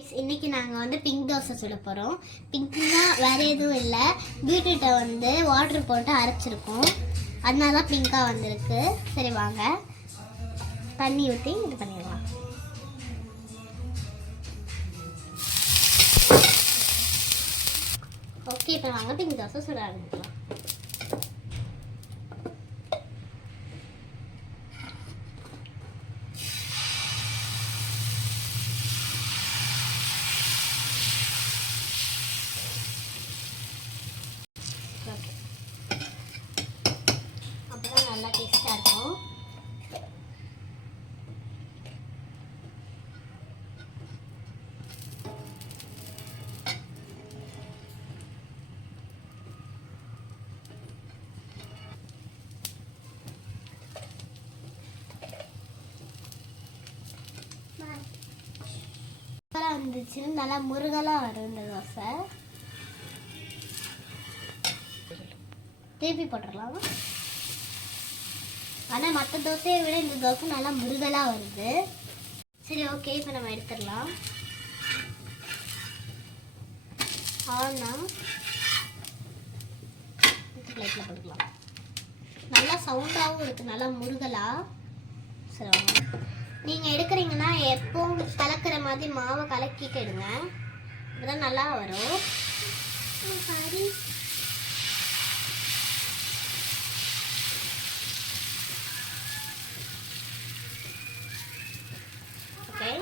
இன்னைக்கு நாங்கள் வந்து பிங்க் தோசை சுட போகிறோம். பிங்க்னா வேறு எதுவும் இல்லை, பீட்ரூட்டை வந்து வாட்டர் போட்டு அரைச்சிருக்கோம், அதனால தான் பிங்காக வந்திருக்கு. சரி வாங்க தண்ணி ஊற்றி இது பண்ணிடலாம். ஓகே, இப்போ வாங்க பிங்க் தோசை சுட ஆரம்பிக்கலாம். அப்பதான் நல்லா டேஸ்டாக இருக்கும். வந்துச்சுன்னு நல்லா முருகலாக வரும் இந்த தோசை. திருப்பி போட்டுடலாம். ஆனால் மற்ற தோசையை விட இந்த தோசை நல்லா முருகலாக வருது. சரி ஓகே, இப்போ நம்ம எடுத்துடலாம். ஆனால் பிளேட்டில் போட்டுக்கலாம். நல்லா சவுண்டாகவும் இருக்குது, நல்லா முருகலாக. சரி, நீங்கள் எடுக்கிறீங்கன்னா எப்பவும் கலக்கிற மாதிரி மாவை கலக்கிட்டு எடுங்க, அப்பதான் நல்லா வரும். Sorry, okay.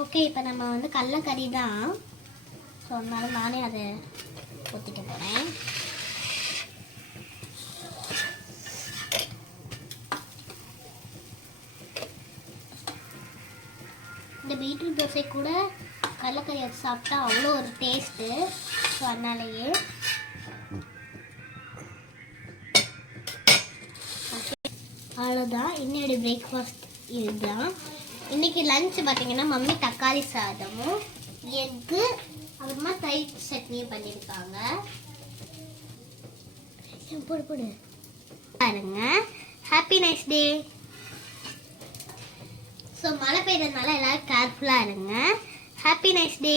ஓகே, இப்போ நம்ம வந்து கடலக்கறி தான், ஸோ அதனால நானே அதை ஊற்றிக்க போகிறேன். இந்த பீட்ரூட் தோசை கூட கடலக்கறி வச்சு சாப்பிட்டா அவ்வளோ ஒரு டேஸ்ட்டு. ஸோ அதனாலேயே அவ்வளோதான். இன்னையோட பிரேக்ஃபாஸ்ட் இதுதான். இன்றைக்கி லஞ்ச் பார்த்தீங்கன்னா மம்மி தக்காளி சாதமும் எக்கு அப்புறமா தயிர் சட்னியும் பண்ணியிருக்காங்க. போடு போடு பாருங்க. Happy nice day. ஸோ மழை பெய்யறதுனால எல்லோரும் கேர்ஃபுல்லாக இருங்க. Happy nice day.